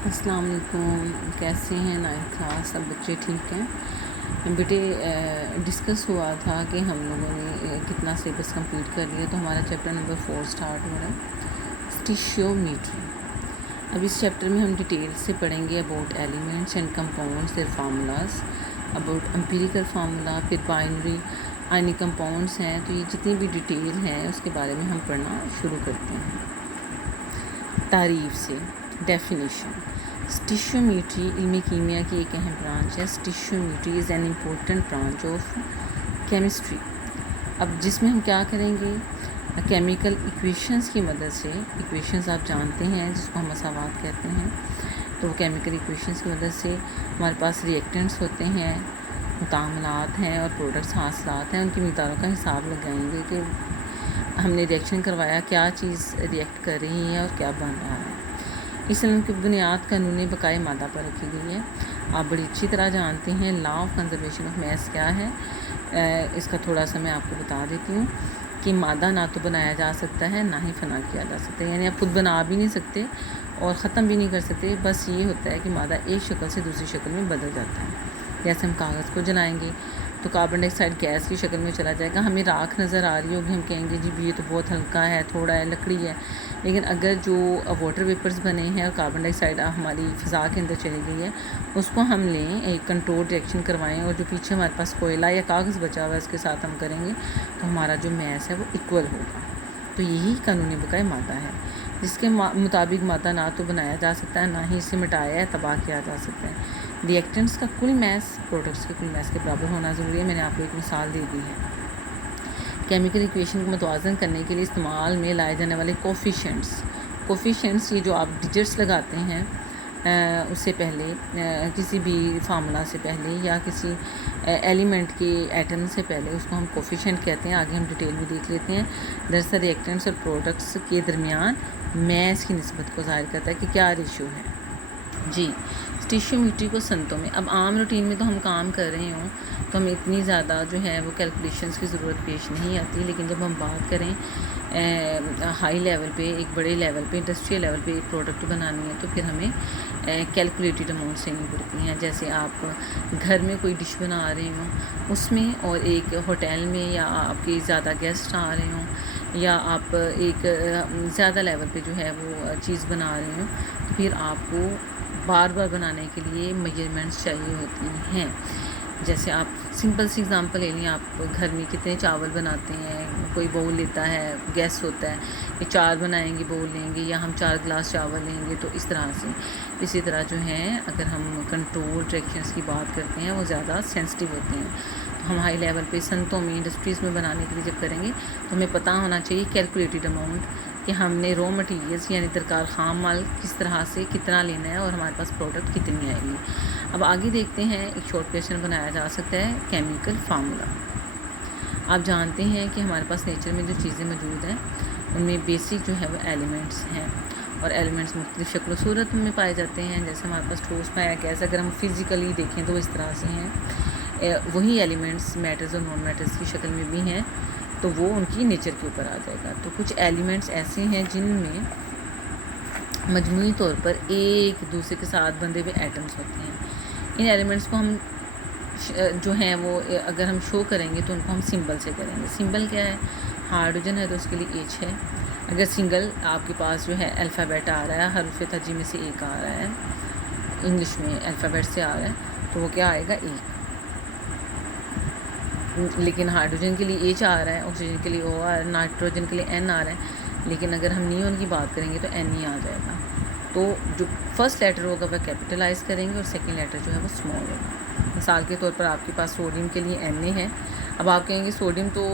अस्सलाम वालेकुम। कैसे हैं नाइन्थ क्लास सब बच्चे? ठीक हैं बेटे। डिस्कस हुआ था कि हम लोगों ने कितना सिलेबस कंप्लीट कर लिया, तो हमारा चैप्टर नंबर 4 स्टार्ट हो रहा है, स्टिशियोमेट्री। अब इस चैप्टर में हम डिटेल से पढ़ेंगे about elements and compounds, their formulas, about empirical formula, फिर बाइनरी आयनिक कंपाउंड्स हैं। तो ये जितनी भी डिटेल हैं उसके बारे में हम पढ़ना शुरू करते हैं। तारीफ से डेफिनेशन। स्टिशियोमेट्री इल्म कीमिया की एक अहम ब्रांच है। Stoichiometry is an important branch of chemistry. अब जिसमें हम क्या करेंगे, केमिकल इक्वेशंस की मदद से, इक्वेशंस आप जानते हैं जिसको हम मसावात कहते हैं, तो वो केमिकल इक्वेशंस की मदद से हमारे पास रिएक्टेंट्स होते हैं, मुतामलात हैं और प्रोडक्ट्स हासिलात हैं, उनकी मिक़दारों का हिसाब लगाएंगे कि हमने रिएक्शन करवाया, क्या चीज़ रिएक्ट कर रही है और क्या बन रहा है। इस इल्म की बुनियाद कानूनी बकाए मादा पर रखी गई है। आप बड़ी अच्छी तरह जानते हैं law of conservation of mass क्या है। इसका थोड़ा सा मैं आपको बता देती हूँ कि मादा ना तो बनाया जा सकता है ना ही फना किया जा सकता है, यानी आप खुद बना भी नहीं सकते और ख़त्म भी नहीं कर सकते। बस ये होता है कि मादा एक शक्ल से दूसरी शक्ल में बदल जाता है। जैसे हम कागज़ को जलाएंगे तो कार्बन डाइऑक्साइड गैस की शक्ल में चला जाएगा, हमें राख नज़र आ रही होगी, हम कहेंगे जी भी ये तो बहुत हल्का है, थोड़ा है, लकड़ी है। लेकिन अगर जो वाटर वेपर्स बने हैं और कार्बन डाइऑक्साइड हमारी फ़िज़ा के अंदर चली गई है, उसको हम लें, एक कंट्रोल रिएक्शन करवाएं और जो पीछे हमारे पास कोयला या कागज़ बचा हुआ है उसके साथ हम करेंगे तो हमारा जो मैस है वो इक्वल होगा। तो यही कानूनी बकाए मादा है, जिसके मुताबिक मादा ना तो बनाया जा सकता है ना ही इसे मिटाया या तबाह किया जा सकता है। रिएक्टेंट्स का कुल मैस प्रोडक्ट्स के कुल मैस के बराबर होना ज़रूरी है। मैंने आपको एक मिसाल दे दी है। केमिकल इक्वेशन को मुतवाज़न करने के लिए इस्तेमाल में लाए जाने वाले कोफिशेंट्स ये जो आप डिजिट्स लगाते हैं उससे पहले, किसी भी फार्मूला से पहले या किसी एलिमेंट के एटम से पहले, उसको हम कोफिशेंट कहते हैं। आगे हम डिटेल में देख लेते हैं। दरअसल रिएक्टेंट्स और प्रोडक्ट्स के दरमियान मैस की निस्बत को ज़ाहिर करता है कि क्या रेशो है। जी, स्टिशियोमेट्री को संतों में, अब आम रूटीन में तो हम काम कर रहे हों तो हमें इतनी ज़्यादा जो है वो कैलकुलेशंस की ज़रूरत पेश नहीं आती, लेकिन जब हम बात करें हाई लेवल पे, एक बड़े लेवल पे, इंडस्ट्रियल लेवल पे एक प्रोडक्ट बनानी है तो फिर हमें कैलकुलेटेड अमाउंट देनी पड़ती हैं। जैसे आप घर में कोई डिश बना रहे हों उसमें, और एक होटल में, या आपके ज़्यादा गेस्ट आ रहे हों, या आप एक ज़्यादा लेवल पे जो है वो चीज़ बना रहे हों, तो फिर आपको बार बार बनाने के लिए मेजरमेंट्स चाहिए होती हैं। जैसे आप सिंपल सी एग्ज़ाम्पल ले लें, आप घर में कितने चावल बनाते हैं, कोई बाउल लेता है, गैस होता है कि 4 बनाएंगे बाउल लेंगे, या हम 4 गिलास चावल लेंगे, तो इस तरह से। इसी तरह जो है अगर हम कंट्रोल रिएक्शंस की बात करते हैं वो ज़्यादा सेंसिटिव होते हैं, तो हम हाई लेवल पे संतों में, इंडस्ट्रीज़ में बनाने के लिए जब करेंगे तो हमें पता होना चाहिए कैलकुलेटेड अमाउंट कि हमने रॉ मटेरियल्स यानी दरकार ख़ाम माल किस तरह से कितना लेना है और हमारे पास प्रोडक्ट कितनी आएगी। अब आगे देखते हैं, एक शॉर्ट क्वेश्चन बनाया जा सकता है, केमिकल फार्मूला। आप जानते हैं कि हमारे पास नेचर में जो चीज़ें मौजूद हैं उनमें बेसिक जो है वो एलिमेंट्स हैं, और एलिमेंट्स मुख्तलिफ़ शक्ल सूरत में पाए जाते हैं। जैसे हमारे पास ठोस पाया गैस, अगर हम फिज़िकली देखें तो इस तरह से हैं। वही एलिमेंट्स मैटर्स और नॉन मैटर्स की शक्ल में भी हैं, तो वो उनकी नेचर के ऊपर आ जाएगा। तो कुछ एलिमेंट्स ऐसे हैं जिनमें मजमूई तौर पर एक दूसरे के साथ बंधे हुए एटम्स होते हैं। इन एलिमेंट्स को हम जो हैं वो अगर हम शो करेंगे तो उनको हम सिंबल से करेंगे। सिंबल क्या है? हाइड्रोजन है तो उसके लिए H है। अगर सिंगल आपके पास जो है अल्फ़ाबेट आ रहा है, हरूफ तजी में से एक आ रहा है, इंग्लिश में अल्फ़ाबेट से आ रहा है, तो वो क्या आएगा? एक। लेकिन हाइड्रोजन के लिए H आ रहा है, ऑक्सीजन के लिए O आ रहा है, नाइट्रोजन के लिए N आ रहा है, लेकिन अगर हम नियोन की बात करेंगे तो N ही आ जाएगा। तो जो फर्स्ट लेटर होगा वह कैपिटलाइज करेंगे और सेकंड लेटर जो है वो स्मॉल होगा। मिसाल के तौर पर आपके पास सोडियम के लिए Na है। अब आप कहेंगे सोडियम तो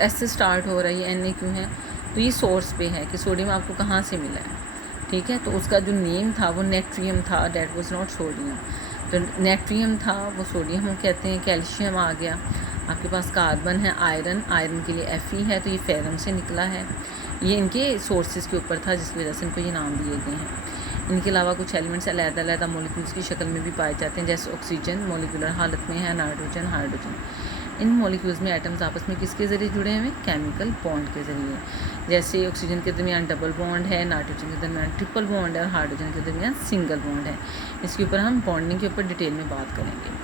S से स्टार्ट हो रहा है, ये Na क्यों है? तो ये सोर्स पे है कि सोडियम आपको कहाँ से मिला है, ठीक है। तो उसका जो नेम था वो नेट्रियम था, डैट वाज नॉट सोडियम। तो नेट्रियम था वो सोडियम हम कहते हैं। कैल्शियम आ गया, आपके पास कार्बन है, आयरन के लिए Fe है, तो ये फेरम से निकला है। ये इनके सोर्सेज के ऊपर था जिसकी वजह से इनको ये नाम दिए गए हैं। इनके अलावा कुछ एलिमेंट्स अलग-अलग मॉलिक्यूल्स की शक्ल में भी पाए जाते हैं, जैसे ऑक्सीजन मॉलिक्यूलर हालत में है, नाइट्रोजन, हाइड्रोजन। इन मॉलिक्यूल्स में एटम्स आपस में किसके ज़रिए जुड़े हुए हैं, केमिकल बॉन्ड के ज़रिए। जैसे ऑक्सीजन के दरमियान डबल बॉन्ड है, नाइट्रोजन के दरमियान ट्रिपल बॉन्ड है और हाइड्रोजन के दरमियान सिंगल बॉन्ड है। इसके ऊपर हम बॉन्डिंग के ऊपर डिटेल में बात करेंगे।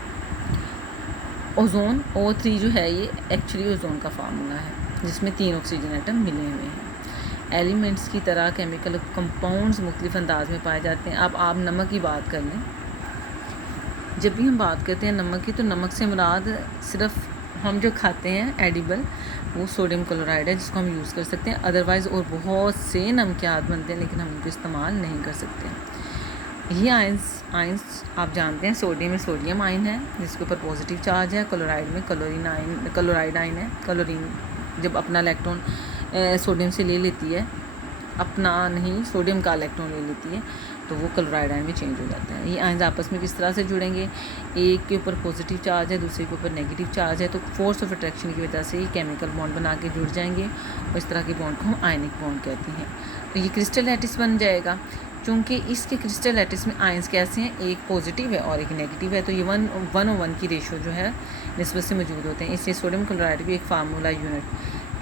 ओजोन O3 जो है ये एक्चुअली ओजोन का फार्मूला है, जिसमें 3 ऑक्सीजन एटम मिले हुए हैं। एलिमेंट्स की तरह केमिकल कंपाउंड्स मुख्तलिफ अंदाज में पाए जाते हैं। अब आप नमक की बात कर लें, जब भी हम बात करते हैं नमक की, तो नमक से मुराद सिर्फ हम जो खाते हैं एडिबल, वो सोडियम क्लोराइड है, जिसको हम यूज़ कर सकते हैं। अदरवाइज़ और बहुत से नमकियात बनते हैं, लेकिन हम उनको इस्तेमाल नहीं कर सकते। ये आइंस आप जानते हैं, सोडियम में सोडियम आइन है जिसके ऊपर पॉजिटिव चार्ज है, क्लोराइड में क्लोराइड आइन है। क्लोरीन जब अपना इलेक्ट्रॉन सोडियम से ले लेती है, अपना नहीं सोडियम का इलेक्ट्रॉन ले लेती है, तो वो क्लोराइड आयन में चेंज हो जाता है। ये आयन्स आपस में किस तरह से जुड़ेंगे, एक के ऊपर पॉजिटिव चार्ज है, दूसरे के ऊपर नेगेटिव चार्ज है, तो फोर्स ऑफ अट्रैक्शन की वजह से ये केमिकल बॉन्ड बना के जुड़ जाएंगे और इस तरह के बॉन्ड को हम आयनिक बॉन्ड कहते हैं। तो ये क्रिस्टल लैटिस बन जाएगा। चूँकि इसके क्रिस्टल लैटिस में आयन्स कैसे हैं, एक पॉजिटिव है और एक नेगेटिव है, तो ये 1:1 की रेशो जो है निस्बत से मौजूद होते हैं। इसलिए सोडियम क्लोराइड भी एक फार्मूला यूनिट,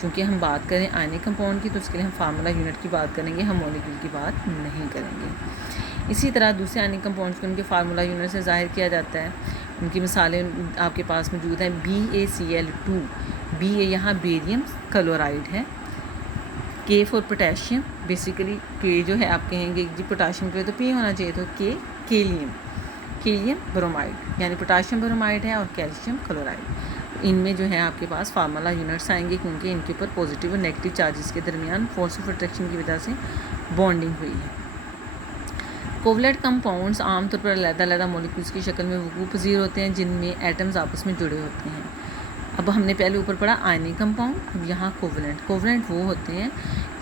चूँकि हम बात करें आयनिक कंपाउंड की, तो उसके लिए हम फार्मूला यूनिट की बात करेंगे, हम मॉलिक्यूल की बात नहीं करेंगे। इसी तरह दूसरे आयनिक कंपाउंड्स को उनके फार्मूला यूनिट से ज़ाहिर किया जाता है। उनकी मिसालें आपके पास मौजूद हैं। BaCl2, बी ए यहाँ बेरियम क्लोराइड है। K for potassium, basically K जो है आप कहेंगे जी पोटाशियम के लिए तो P होना चाहिए, तो केलियम ब्रोमाइड, यानी पोटाशियम ब्रोमाइड है, और कैल्शियम क्लोराइड। इनमें जो है आपके पास फार्मूला यूनिट्स आएंगे, क्योंकि इनके ऊपर पॉजिटिव और नेगेटिव चार्जेस के दरमियान फोर्स ऑफ अट्रैक्शन की वजह से बॉन्डिंग हुई है। कोवलेंट कंपाउंड्स आमतौर पर अलग-अलग मॉलिक्यूल्स की शक्ल में वक़ूफ़ पज़ीर होते हैं, जिनमें एटम्स आपस में जुड़े होते हैं। अब हमने पहले ऊपर पढ़ा आयनिक कंपाउंड, अब यहाँ कोवलेंट वो होते हैं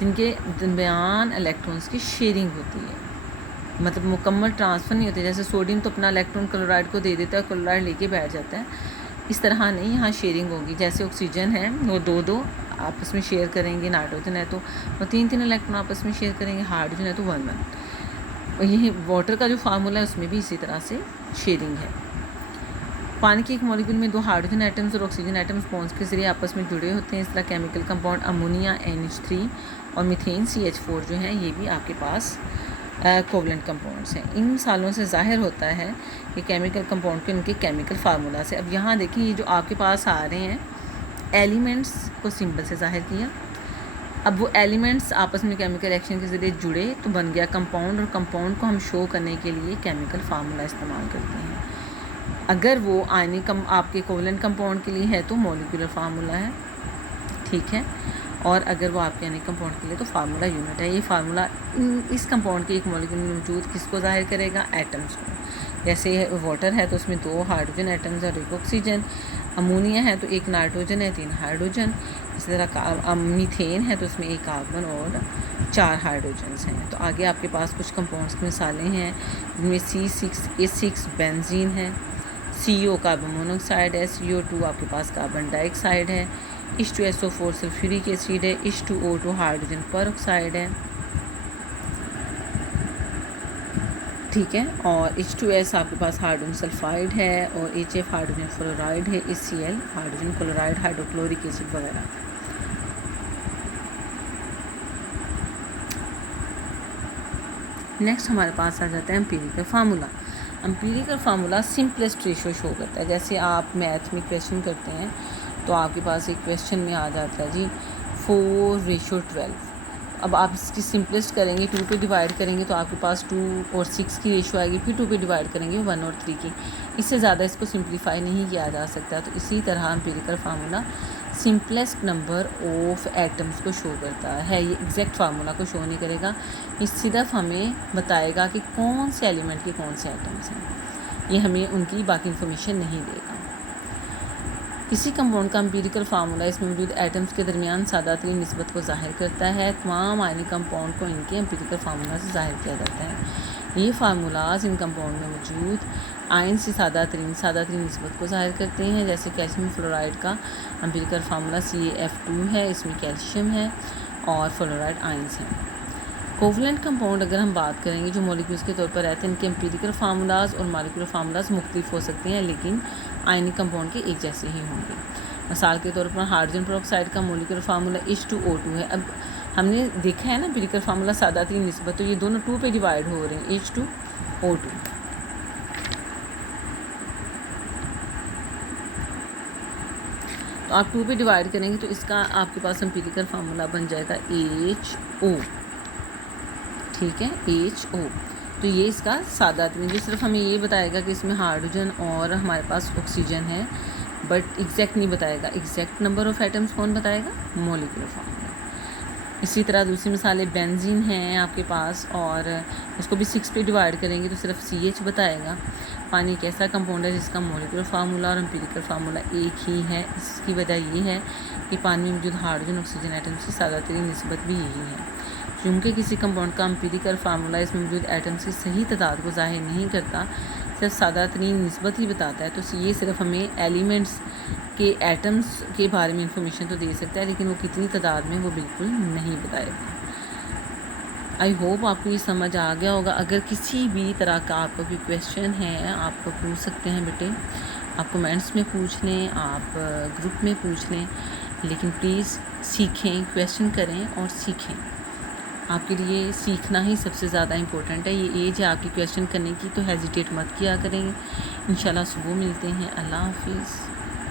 जिनके दरमियान इलेक्ट्रॉन्स की शेयरिंग होती है, मतलब मुकम्मल ट्रांसफ़र नहीं होते। जैसे सोडियम तो अपना इलेक्ट्रॉन क्लोराइड को दे देता है, क्लोराइड लेके बैठ जाता है, इस तरह नहीं, यहाँ शेयरिंग होगी। जैसे ऑक्सीजन है वो दो आपस में शेयर करेंगे, नाइट्रोजन है तो वो 3 इलेक्ट्रॉन आपस में शेयर करेंगे, हाइड्रोजन है तो 1 और यही वाटर का जो फार्मूला है उसमें भी इसी तरह से शेयरिंग है। पानी के एक मॉलिक्यूल में 2 हाइड्रोजन एटम्स और ऑक्सीजन एटम्स बॉन्ड्स के जरिए आपस में जुड़े होते हैं। इस तरह केमिकल कंपाउंड अमोनिया NH3 और मीथेन CH4 जो हैं, ये भी आपके पास कोवलेंट कंपाउंड्स हैं। इन मिसालों से ज़ाहिर होता है कि केमिकल कंपाउंड के उनके केमिकल फार्मूला से। अब यहाँ देखिए, ये जो आपके पास आ रहे हैं एलिमेंट्स को सिंबल से ज़ाहिर किया। अब वो एलिमेंट्स आपस में केमिकल रिएक्शन के ज़रिए जुड़े तो बन गया कंपाउंड, और कंपाउंड को हम शो करने के लिए केमिकल फार्मूला इस्तेमाल करते हैं। अगर वो आयनिक आपके कोवलेंट कंपाउंड के लिए है तो मॉलिक्यूलर फार्मूला है, ठीक है, और अगर वो आपके आयनिक कंपाउंड के लिए तो फार्मूला यूनिट है। ये फार्मूला इस कंपाउंड के एक मॉलिक्यूल में मौजूद किसको ज़ाहिर करेगा, एटम्स को। जैसे वाटर है तो उसमें 2 हाइड्रोजन एटम्स और 1 ऑक्सीजन। अमोनिया है तो 1 नाइट्रोजन है, 3 हाइड्रोजन। इसी तरह मीथेन है तो उसमें 1 कार्बन और 4 हाइड्रोजन्स हैं। तो आगे आपके पास कुछ कंपाउंड्स की मिसालें हैं, जिनमें C6H6 बेंजीन है, CO कार्बन मोनोऑक्साइड है, CO2 आपके पास कार्बन डाइऑक्साइड है, H2SO4 सल्फ्यूरिक एसिड है, H2O2 हाइड्रोजन परऑक्साइड है, ठीक है, और H2S आपके पास हाइड्रोजन सल्फाइड है, और HF हाइड्रोजन फ्लोराइड है, HCl hydrogen chloride, hydrochloric acid वगैरह। नेक्स्ट हमारे पास आ जाता है empirical formula. Empirical formula simplest ratio show करता है। जैसे आप मैथ में क्वेश्चन करते हैं तो आपके पास एक क्वेश्चन में आ जाता है जी 4:12। अब आप इसकी सिंपलेस्ट करेंगे, 2 पे डिवाइड करेंगे तो आपके पास 2 और 6 की रेशो आएगी, फिर 2 पे डिवाइड करेंगे 1 और 3 की। इससे ज़्यादा इसको सिंप्लीफाई नहीं किया जा सकता। तो इसी तरह empirical formula simplest number of atoms को शो करता है। ये एग्जैक्ट फार्मूला को शो नहीं करेगा, ये सिर्फ हमें बताएगा कि कौन से एलिमेंट के कौन से एटम्स हैं। ये हमें उनकी बाकी इन्फॉर्मेशन नहीं देगा। किसी कंपाउंड का एम्पिरिकल फार्मूला इसमें मौजूद एटम्स के दरमियान सादा तरीन निस्बत को ज़ाहिर करता है। तमाम आयनिक कंपाउंड को इनके एम्पिरिकल फार्मूला से ज़ाहिर किया जाता है। ये फार्मूलाज इन कंपाउंड में मौजूद आयन से सादा तरीन निस्बत को ज़ाहिर करते हैं। जैसे कैल्शियम फ्लोराइड का एम्पिरिकल फार्मूला CaF2 है, इसमें कैल्शियम है और फ्लोराइड आयन्स हैं। कोवलेंट कंपाउंड अगर हम बात करेंगे जो मॉलिक्यूल्स के तौर पर रहते हैं, इनके एम्पिरिकल फार्मूलाज और मॉलिक्यूलर फार्मूलाज मुख्तलिफ हो सकते हैं, लेकिन आयनिक कंपाउंड के एक जैसे ही होंगे। मिसाल के तौर पर हाइड्रोजन पेरोक्साइड का मोलिकुलर फार्मूला H2O2 है। अब हमने देखा है ना एम्पिरिकल फार्मूला सादाती निस्बत, तो ये दोनों 2 पे डिवाइड हो रहे हैं, H2O2। तो आप 2 पे डिवाइड करेंगे तो इसका आपके पास एम्पिरिकल फार्मूला बन जाएगा HO, ठीक है, HO। तो ये इसका सादाती जो सिर्फ हमें ये बताएगा कि इसमें हाइड्रोजन और हमारे पास ऑक्सीजन है, बट एग्जैक्ट नहीं बताएगा। एग्जैक्ट नंबर ऑफ एटम्स कौन बताएगा? Molecular formula. इसी तरह दूसरी मिसाल बेंजीन है आपके पास, और उसको भी 6 पे डिवाइड करेंगे तो सिर्फ CH बताएगा। पानी एक ऐसा कंपाउंड है जिसका मोलिकुलर फार्मूला और एम्पिरिकल फार्मूला एक ही है। इसकी वजह ये है कि पानी में मौजूद हाइड्रोजन ऑक्सीजन एटम्स की ज़्यादातर निस्बत भी यही है। चूँकि किसी कंपाउंड का एम्पिरिकल फार्मूला इसमें मौजूद एटम्स की सही तादाद को ज़ाहिर नहीं करता, सिर्फ सादा तरीन निस्बत ही बताता है, तो ये सिर्फ हमें एलिमेंट्स के एटम्स के बारे में इंफॉर्मेशन तो दे सकता है, लेकिन वो कितनी तादाद में वो बिल्कुल नहीं बताएगा। आई होप आपको ये समझ आ गया होगा। अगर किसी भी तरह का आपका कोई क्वेश्चन है आपको पूछ सकते हैं बेटे, आप कमेंट्स में पूछ लें, आप ग्रुप में पूछ लें, लेकिन प्लीज़ सीखें, क्वेश्चन करें और सीखें। आपके लिए सीखना ही सबसे ज़्यादा इम्पोर्टेंट है। ये एज है आपकी क्वेश्चन करने की, तो हेजिटेट मत किया करेंगे। इंशाल्लाह सुबह मिलते हैं। अल्लाह हाफिज़।